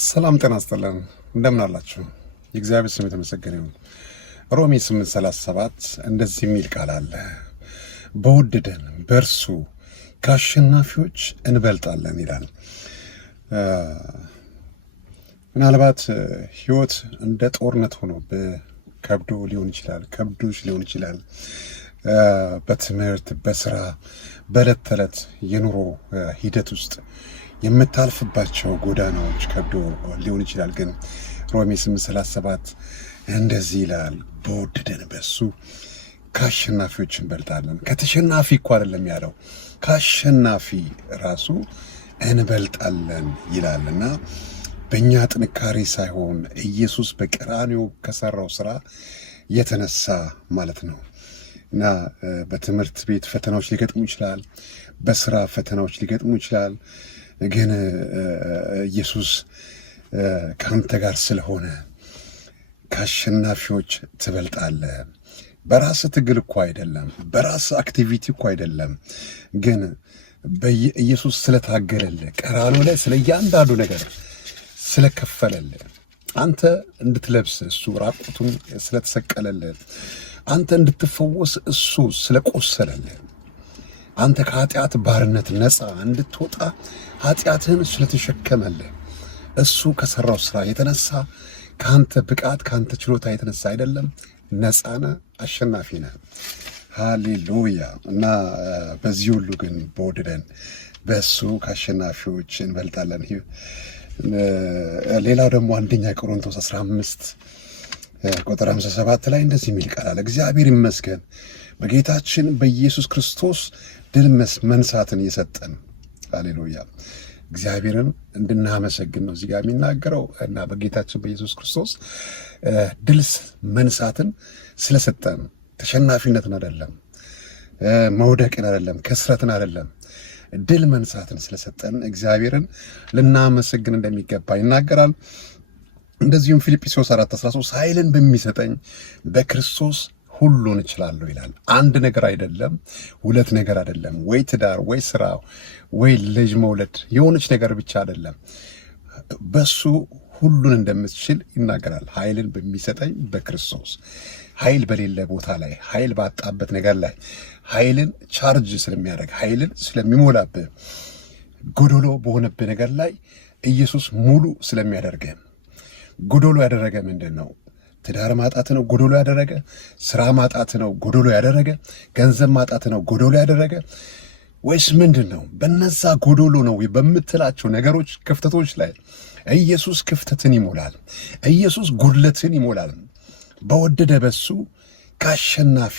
ሰላም ጤና ይስጥልን እንደምን አላችሁ? የእግዚአብሔር ስም የተመሰገነ ይሁን። ሮሜ 8:37 እንደዚህ የሚል ቃል አለ፣ በወደደን በእርሱ ከአሸናፊዎች እንበልጣለን ይላል። ምናልባት ህይወት እንደ ጦርነት ሆኖ ከብዶ ሊሆን ይችላል፣ ከብዶች ሊሆን ይችላል። በትምህርት በስራ በዕለት ተዕለት የኑሮ ሂደት ውስጥ የምታልፍባቸው ጎዳናዎች ከብዶ ሊሆን ይችላል። ግን ሮሜ 8:37 እንደዚህ ይላል፣ በወደደን በሱ ከአሸናፊዎች እንበልጣለን። ከተሸናፊ እኮ አይደለም ያለው፣ ከአሸናፊ ራሱ እንበልጣለን ይላልና በእኛ ጥንካሬ ሳይሆን ኢየሱስ በቀራንዮ ከሰራው ስራ የተነሳ ማለት ነው። እና በትምህርት ቤት ፈተናዎች ሊገጥሙ ይችላል፣ በስራ ፈተናዎች ሊገጥሙ ይችላል። ግን ኢየሱስ ከአንተ ጋር ስለሆነ ከአሸናፊዎች ትበልጣለህ። በራስ ትግል እኮ አይደለም፣ በራስ አክቲቪቲ እኮ አይደለም። ግን በኢየሱስ ስለታገለልህ ቀራንዮ ላይ ስለ እያንዳንዱ ነገር ስለከፈለልህ፣ አንተ እንድትለብስ እሱ ራቁቱን ስለተሰቀለልህ፣ አንተ እንድትፈወስ እሱ ስለቆሰለልህ፣ አንተ ከኃጢአት ባርነት ነፃ እንድትወጣ ኃጢአትህን ስለተሸከመልህ፣ እሱ ከሰራው ስራ የተነሳ ከአንተ ብቃት ከአንተ ችሎታ የተነሳ አይደለም፣ ነፃ ነህ፣ አሸናፊ ነህ። ሃሌሉያ። እና በዚህ ሁሉ ግን በወደደን በእሱ ከአሸናፊዎች እንበልጣለን። ሌላው ደግሞ አንደኛ ቆሮንቶስ 15 ቁጥር 57 ላይ እንደዚህ የሚል ቃል አለ፣ እግዚአብሔር ይመስገን በጌታችን በኢየሱስ ክርስቶስ ድል መንሳትን የሰጠን። ሃሌሉያ። እግዚአብሔርን እንድናመሰግን ነው እዚህ ጋር የሚናገረው እና በጌታችን በኢየሱስ ክርስቶስ ድል መንሳትን ስለሰጠን፣ ተሸናፊነትን አይደለም፣ መውደቅን አይደለም፣ ከስረትን አይደለም፣ ድል መንሳትን ስለሰጠን እግዚአብሔርን ልናመሰግን እንደሚገባ ይናገራል። እንደዚሁም ፊልጵስዩስ 4:13 ኃይልን በሚሰጠኝ በክርስቶስ ሁሉን እችላለሁ ይላል። አንድ ነገር አይደለም፣ ሁለት ነገር አይደለም፣ ወይ ትዳር፣ ወይ ስራ፣ ወይ ልጅ መውለድ የሆነች ነገር ብቻ አይደለም። በሱ ሁሉን እንደምትችል ይናገራል። ኃይልን በሚሰጠኝ በክርስቶስ። ኃይል በሌለ ቦታ ላይ፣ ኃይል ባጣበት ነገር ላይ ኃይልን ቻርጅ ስለሚያደርግ፣ ኃይልን ስለሚሞላብህ፣ ጎዶሎ በሆነብህ ነገር ላይ ኢየሱስ ሙሉ ስለሚያደርግህ። ጎዶሎ ያደረገ ምንድን ነው? ትዳር ማጣት ነው ጎዶሎ ያደረገ? ስራ ማጣት ነው ጎዶሎ ያደረገ? ገንዘብ ማጣት ነው ጎዶሎ ያደረገ? ወይስ ምንድን ነው? በነዛ ጎዶሎ ነው በምትላቸው ነገሮች፣ ክፍተቶች ላይ ኢየሱስ ክፍተትን ይሞላል። ኢየሱስ ጉድለትን ይሞላል። በወደደ በሱ ከአሸናፊ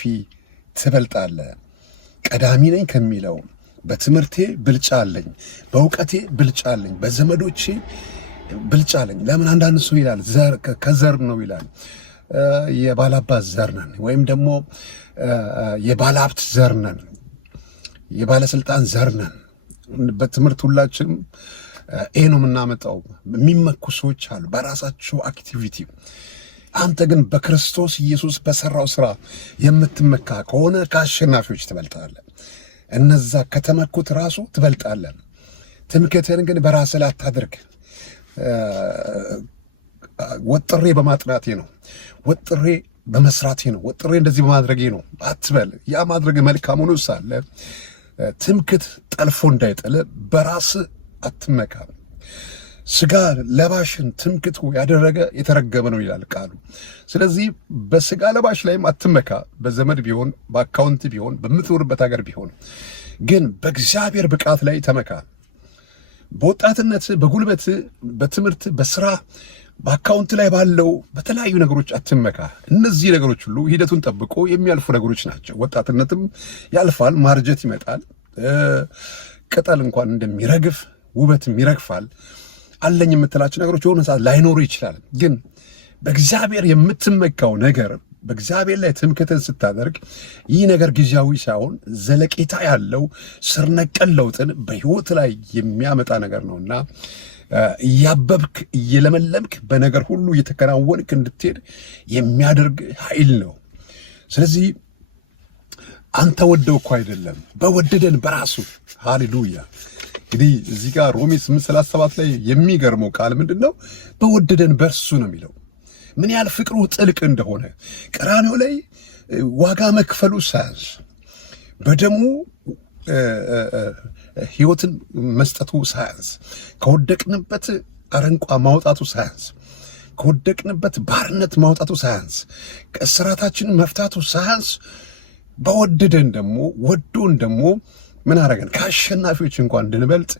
ትበልጣለህ። ቀዳሚ ነኝ ከሚለው በትምህርቴ ብልጫ አለኝ፣ በእውቀቴ ብልጫ አለኝ፣ በዘመዶቼ ብልጫ አለኝ። ለምን አንዳንድ ሰው ይላል ከዘር ነው ይላል፣ የባላባት ዘር ነን፣ ወይም ደግሞ የባለሀብት ዘር ነን፣ የባለስልጣን ዘር ነን። በትምህርት ሁላችንም ነው የምናመጣው። የሚመኩ ሰዎች አሉ በራሳቸው አክቲቪቲ። አንተ ግን በክርስቶስ ኢየሱስ በሰራው ስራ የምትመካ ከሆነ ከአሸናፊዎች ትበልጣለህ። እነዛ ከተመኩት ራሱ ትበልጣለህ። ትምክህትህን ግን በራስህ ላይ አታድርግ። ወጥሬ በማጥናቴ ነው፣ ወጥሬ በመስራቴ ነው፣ ወጥሬ እንደዚህ በማድረጌ ነው አትበል። ያ ማድረግ መልካም ሆኖ ሳለ ትምክህት ጠልፎ እንዳይጥል በራስህ አትመካ። ስጋ ለባሽን ትምክህቱ ያደረገ የተረገመ ነው ይላል ቃሉ። ስለዚህ በስጋ ለባሽ ላይም አትመካ። በዘመድ ቢሆን፣ በአካውንት ቢሆን፣ በምትኖርበት ሀገር ቢሆን፣ ግን በእግዚአብሔር ብቃት ላይ ተመካ። በወጣትነት፣ በጉልበት፣ በትምህርት፣ በስራ፣ በአካውንት ላይ ባለው በተለያዩ ነገሮች አትመካ። እነዚህ ነገሮች ሁሉ ሂደቱን ጠብቆ የሚያልፉ ነገሮች ናቸው። ወጣትነትም ያልፋል፣ ማርጀት ይመጣል። ቅጠል እንኳን እንደሚረግፍ ውበትም ይረግፋል። አለኝ የምትላቸው ነገሮች የሆነ ሰዓት ላይኖሩ ይችላል። ግን በእግዚአብሔር የምትመካው ነገር፣ በእግዚአብሔር ላይ ትምክህትን ስታደርግ ይህ ነገር ጊዜያዊ ሳይሆን ዘለቄታ ያለው ስር ነቀል ለውጥን በህይወት ላይ የሚያመጣ ነገር ነውና እያበብክ እየለመለምክ በነገር ሁሉ እየተከናወንክ እንድትሄድ የሚያደርግ ኃይል ነው። ስለዚህ አንተ ወደው እኮ አይደለም፣ በወደደን በራሱ ሃሌሉያ እንግዲህ እዚህ ጋር ሮሜ 8:37 ላይ የሚገርመው ቃል ምንድነው? በወደደን በእርሱ ነው የሚለው። ምን ያህል ፍቅሩ ጥልቅ እንደሆነ ቀራንዮ ላይ ዋጋ መክፈሉ ሳያንስ በደሙ ሕይወትን መስጠቱ ሳያንስ ከወደቅንበት አረንቋ ማውጣቱ ሳያንስ ከወደቅንበት ባርነት ማውጣቱ ሳያንስ ከእስራታችን መፍታቱ ሳያንስ በወደደን ደግሞ ወዶን ደግሞ ምን አደረገን? ከአሸናፊዎች እንኳን እንድንበልጥ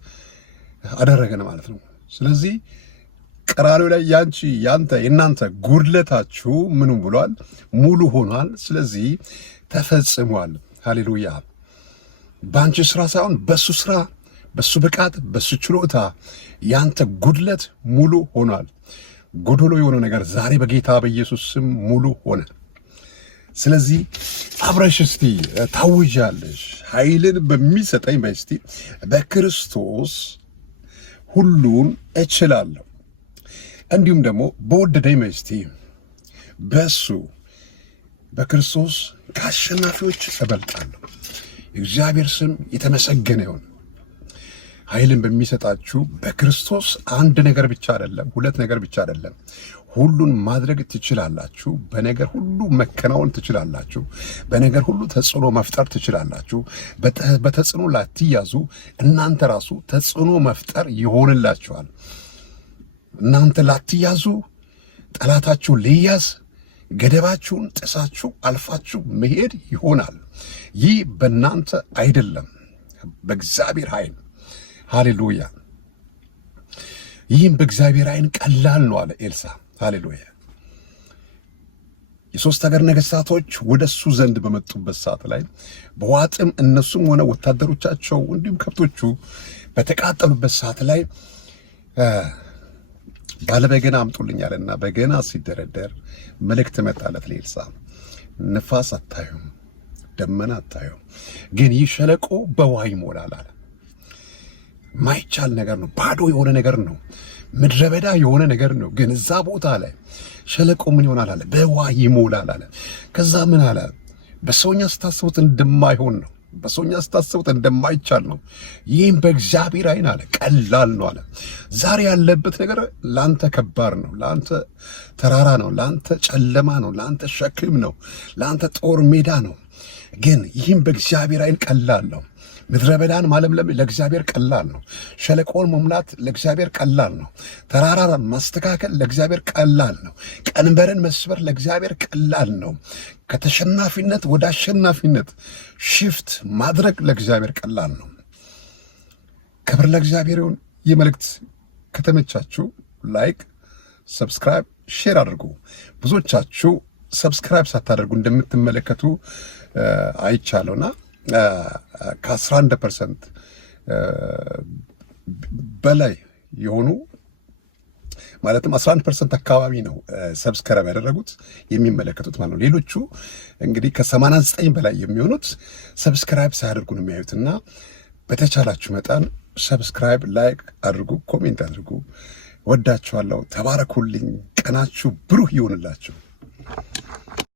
አደረገን ማለት ነው። ስለዚህ ቀራንዮ ላይ ያንተ የእናንተ ጉድለታችሁ ምንም ብሏል? ሙሉ ሆኗል። ስለዚህ ተፈጽሟል። ሃሌሉያ። በአንቺ ስራ ሳይሆን በሱ ስራ፣ በሱ ብቃት፣ በሱ ችሎታ ያንተ ጉድለት ሙሉ ሆኗል። ጎዶሎ የሆነ ነገር ዛሬ በጌታ በኢየሱስ ስም ሙሉ ሆነ። ስለዚህ አብረሽ እስቲ ታውጃለሽ። ኃይልን በሚሰጠኝ በስቲ በክርስቶስ ሁሉን እችላለሁ፣ እንዲሁም ደግሞ በወደደኝ በስቲ በሱ በክርስቶስ ከአሸናፊዎች እበልጣለሁ። የእግዚአብሔር ስም የተመሰገነ ይሁን። ኃይልን በሚሰጣችሁ በክርስቶስ አንድ ነገር ብቻ አይደለም፣ ሁለት ነገር ብቻ አይደለም፣ ሁሉን ማድረግ ትችላላችሁ። በነገር ሁሉ መከናወን ትችላላችሁ። በነገር ሁሉ ተጽዕኖ መፍጠር ትችላላችሁ። በተጽዕኖ ላትያዙ እናንተ ራሱ ተጽዕኖ መፍጠር ይሆንላችኋል። እናንተ ላትያዙ ጠላታችሁ ሊያዝ ገደባችሁን ጥሳችሁ አልፋችሁ መሄድ ይሆናል። ይህ በእናንተ አይደለም፣ በእግዚአብሔር ኃይል። ሃሌሉያ። ይህም በእግዚአብሔር ዓይን ቀላል ነው አለ ኤልሳ። ሃሌሉያ። የሶስት ሀገር ነገሥታቶች ወደ እሱ ዘንድ በመጡበት ሰዓት ላይ በዋጥም እነሱም ሆነ ወታደሮቻቸው እንዲሁም ከብቶቹ በተቃጠሉበት ሰዓት ላይ ባለበገና አምጡልኛልና በገና ሲደረደር መልእክት መጣለት ለኤልሳ። ነፋስ አታዩም፣ ደመና አታዩም፣ ግን ይህ ሸለቆ በውሃ ይሞላል አለ። ማይቻል ነገር ነው። ባዶ የሆነ ነገር ነው። ምድረ በዳ የሆነ ነገር ነው። ግን እዛ ቦታ ላይ ሸለቆ ምን ይሆናል አለ? በውሃ ይሞላል አለ። ከዛ ምን አለ? በሰውኛ ስታስቡት እንደማይሆን ነው። በሰውኛ ስታስቡት እንደማይቻል ነው። ይህም በእግዚአብሔር ዓይን አለ ቀላል ነው አለ። ዛሬ ያለበት ነገር ለአንተ ከባድ ነው። ለአንተ ተራራ ነው። ለአንተ ጨለማ ነው። ለአንተ ሸክም ነው። ለአንተ ጦር ሜዳ ነው። ግን ይህም በእግዚአብሔር ዓይን ቀላል ነው። ምድረ በዳን ማለምለም ለእግዚአብሔር ቀላል ነው። ሸለቆን መሙላት ለእግዚአብሔር ቀላል ነው። ተራራ ማስተካከል ለእግዚአብሔር ቀላል ነው። ቀንበርን መስበር ለእግዚአብሔር ቀላል ነው። ከተሸናፊነት ወደ አሸናፊነት ሽፍት ማድረግ ለእግዚአብሔር ቀላል ነው። ክብር ለእግዚአብሔር ይሁን። ይህ መልእክት ከተመቻችሁ ላይክ፣ ሰብስክራይብ፣ ሼር አድርጉ። ብዙዎቻችሁ ሰብስክራይብ ሳታደርጉ እንደምትመለከቱ አይቻለሁና ከ11% በላይ የሆኑ ማለትም 11% አካባቢ ነው ሰብስክራይብ ያደረጉት የሚመለከቱት ማለት ነው። ሌሎቹ እንግዲህ ከ89 በላይ የሚሆኑት ሰብስክራይብ ሳያደርጉ ነው የሚያዩትና በተቻላችሁ መጠን ሰብስክራይብ፣ ላይክ አድርጉ፣ ኮሜንት አድርጉ። ወዳችኋለሁ። ተባረኩልኝ። ቀናችሁ ብሩህ ይሆንላችሁ።